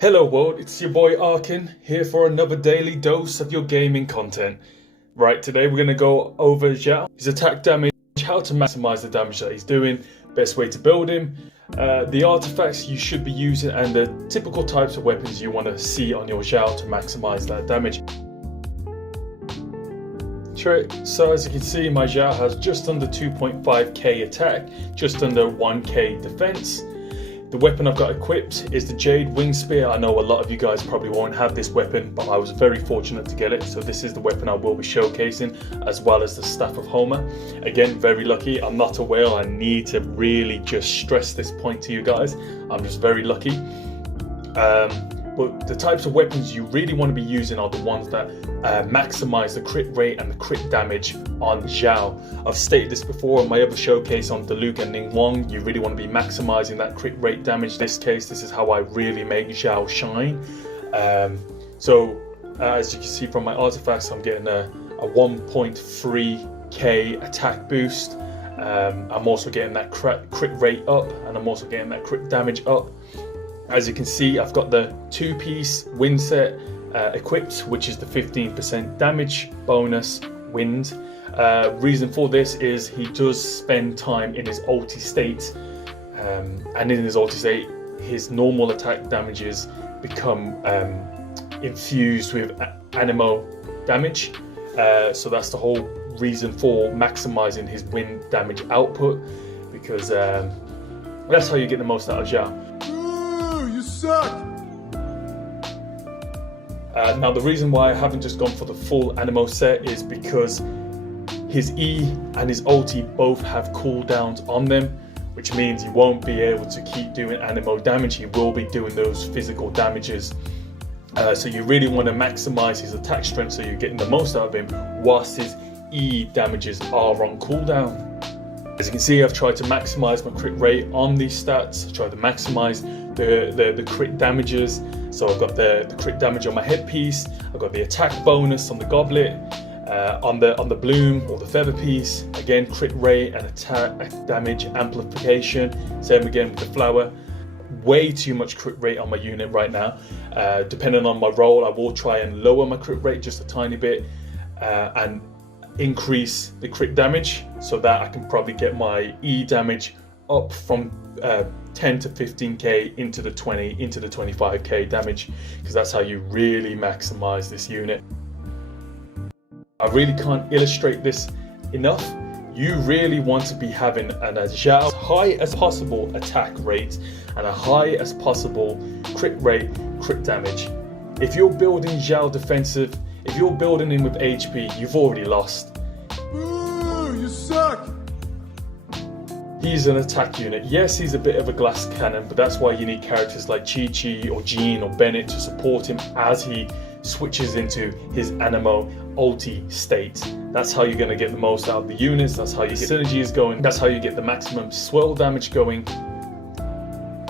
Hello world, it's your boy Arkin, here for another daily dose of your gaming content. Right, today we're going to go over Xiao, his attack damage, how to maximize the damage that he's doing, best way to build him, the artifacts you should be using, and the typical types of weapons you want to see on your Xiao to maximize that damage. Sure, so as you can see, my Xiao has just under 2.5k attack, just under 1k defense. The weapon I've got equipped is the Jade Wing Spear. I know a lot of you guys probably won't have this weapon, but I was very fortunate to get it. So this is the weapon I will be showcasing, as well as the Staff of Homer. Again, very lucky. I'm not a whale. I need to really just stress this point to you guys. I'm just very lucky. But the types of weapons you really want to be using are the ones that maximize the crit rate and the crit damage on Xiao. I've stated this before on my other showcase on Diluc and Ning Wang. You really want to be maximizing that crit rate damage. In this case, this is how I really make Xiao shine. As you can see from my artifacts, I'm getting a 1.3k attack boost. I'm also getting that crit rate up, and I'm also getting that crit damage up. As you can see, I've got the 2-piece wind set equipped, which is the 15% damage bonus wind. Reason for this is he does spend time in his ulti state, and in his ulti state, his normal attack damages become infused with anemo damage. So that's the whole reason for maximizing his wind damage output, because that's how you get the most out of Xiao. Suck. Now the reason why I haven't just gone for the full Anemo set is because his E and his ulti both have cooldowns on them, which means he won't be able to keep doing Anemo damage. He will be doing those physical damages. So you really want to maximize his attack strength so you're getting the most out of him whilst his E damages are on cooldown. As you can see, I've tried to maximize my crit rate on these stats. I've tried to maximize the crit damages. So I've got the crit damage on my headpiece. I've got the attack bonus on the goblet, on the bloom or the feather piece. Again, crit rate and attack damage amplification. Same again with the flower. Way too much crit rate on my unit right now. Depending on my role, I will try and lower my crit rate just a tiny bit, and increase the crit damage so that I can probably get my E damage up from 10 to 15k into the 25k damage, because that's how you really maximize this unit. I really can't illustrate this enough. You really want to be having an as high as possible attack rate and a high as possible crit rate, crit damage. If you're building Xiao defensive, if you're building him with HP, you've already lost. Ooh, you suck. He's an attack unit. Yes, he's a bit of a glass cannon, but that's why you need characters like Chi-Chi or Jean or Bennett to support him as he switches into his Anemo ulti state. That's how you're going to get the most out of the units. That's how you get synergies going. That's how you get the maximum swirl damage going.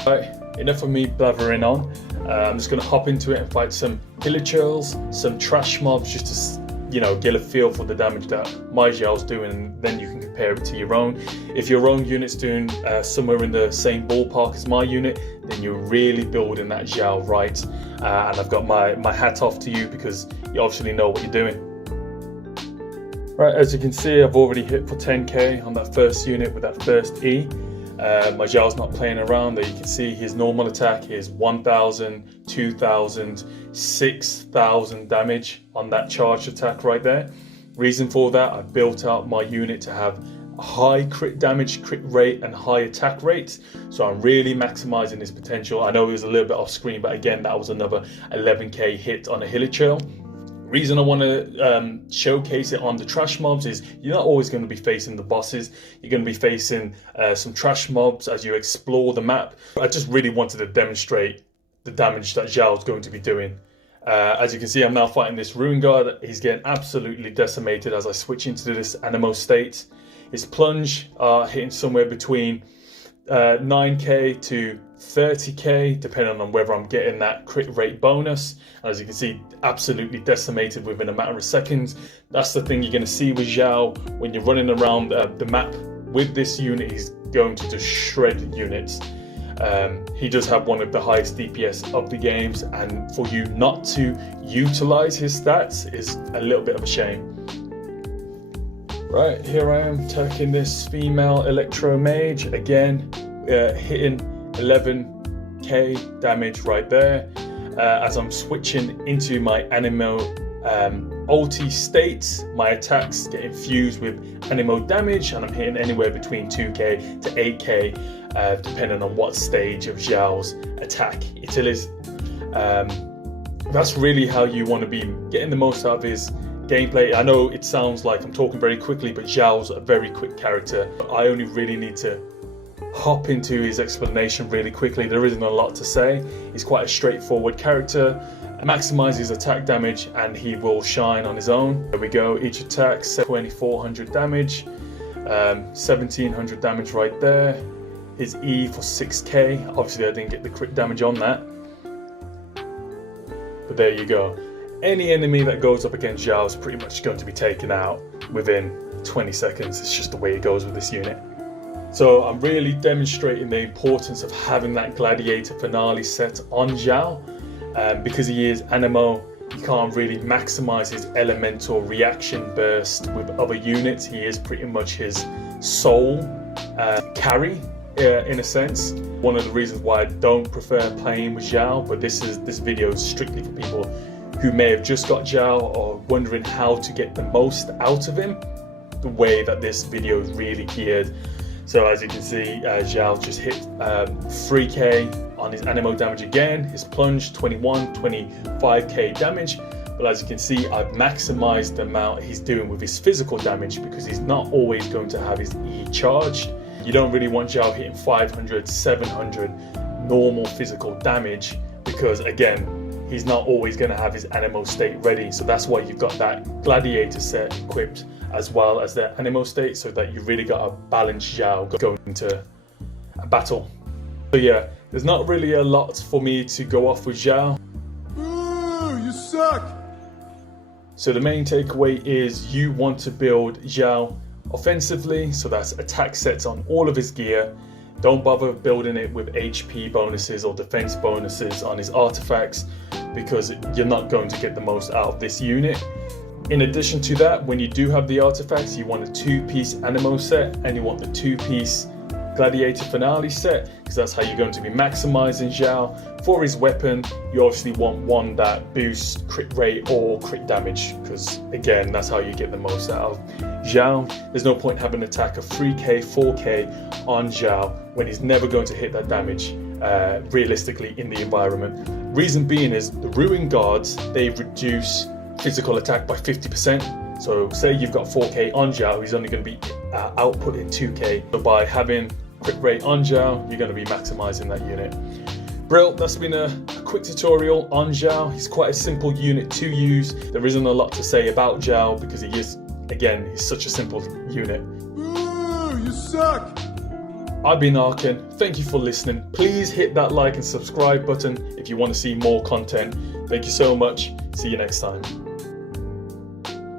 Right, enough of me blathering on. I'm just going to hop into it and fight some hilichurls, some trash mobs, just to, get a feel for the damage that my Xiao's doing, and then you can compare it to your own. If your own unit's doing somewhere in the same ballpark as my unit, then you're really building that Xiao right. And I've got my hat off to you, because you obviously know what you're doing. Right, as you can see, I've already hit for 10k on that first unit with that first E. My Xiao's not playing around. There you can see his normal attack is 1,000, 2,000, 6,000 damage on that charged attack right there. Reason for that, I built out my unit to have high crit damage, crit rate, and high attack rate. So I'm really maximizing his potential. I know it was a little bit off screen, but again, that was another 11k hit on a hilichurl. Reason I want to showcase it on the trash mobs is you're not always going to be facing the bosses. You're going to be facing some trash mobs as you explore the map. I just really wanted to demonstrate the damage that Xiao is going to be doing. As you can see, I'm now fighting this Rune Guard. He's getting absolutely decimated as I switch into this Anemo state. His plunge hitting somewhere between 9k to 30k, depending on whether I'm getting that crit rate bonus. As you can see, absolutely decimated within a matter of seconds. That's the thing you're going to see with Xiao when you're running around the map with this unit. He's going to just shred units. He does have one of the highest DPS of the games, and for you not to utilize his stats is a little bit of a shame. Right, here I am attacking this female Electro Mage again, hitting 11k damage right there. As I'm switching into my Animo ulti states, my attacks get infused with Animo damage, and I'm hitting anywhere between 2k to 8k, depending on what stage of Xiao's attack it is. That's really how you want to be getting the most out of his gameplay. I know it sounds like I'm talking very quickly, but Xiao's a very quick character. I only really need to hop into his explanation really quickly. There isn't a lot to say. He's quite a straightforward character. Maximize his attack damage and he will shine on his own. There we go, each attack 2400 damage, 1700 damage right there. His E for 6k. Obviously I didn't get the crit damage on that, but there you go. Any enemy that goes up against Xiao is pretty much going to be taken out within 20 seconds. It's just the way it goes with this unit. So I'm really demonstrating the importance of having that Gladiator finale set on Xiao. Because he is Animo, he can't really maximize his elemental reaction burst with other units. He is pretty much his sole carry in a sense. One of the reasons why I don't prefer playing with Xiao, but this video is strictly for people who may have just got Xiao or wondering how to get the most out of him, the way that this video is really geared. So as you can see, Xiao just hit 3k on his Animo damage again. His plunge 25k damage. But as you can see, I've maximized the amount he's doing with his physical damage because he's not always going to have his E charged. You don't really want Xiao hitting 500, 700 normal physical damage because again, he's not always going to have his Animo state ready. So that's why you've got that Gladiator set equipped as well as the Animo state, so that you really got a balanced Xiao going into a battle. So yeah, there's not really a lot for me to go off with Xiao. Ooh, you suck! So the main takeaway is you want to build Xiao offensively, so that's attack sets on all of his gear. Don't bother building it with HP bonuses or defense bonuses on his artifacts because you're not going to get the most out of this unit. In addition to that, when you do have the artifacts, you want a 2-piece Animo set and you want the 2-piece Gladiator Finale set, because that's how you're going to be maximizing Xiao. For his weapon, you obviously want one that boosts crit rate or crit damage, because again, that's how you get the most out of Xiao. There's no point having an attack of 3k, 4k on Xiao when he's never going to hit that damage realistically in the environment. Reason being is the Ruin Guards, they reduce physical attack by 50%. So say you've got 4k on Xiao, he's only going to be outputting 2k. So by having crit rate on Xiao, you're going to be maximizing that unit. Brill, that's been a quick tutorial on Xiao. He's quite a simple unit to use. There isn't a lot to say about Xiao because he is, again, he's such a simple unit. Ooh, you suck! I've been Arkan. Thank you for listening. Please hit that like and subscribe button if you want to see more content. Thank you so much. See you next time.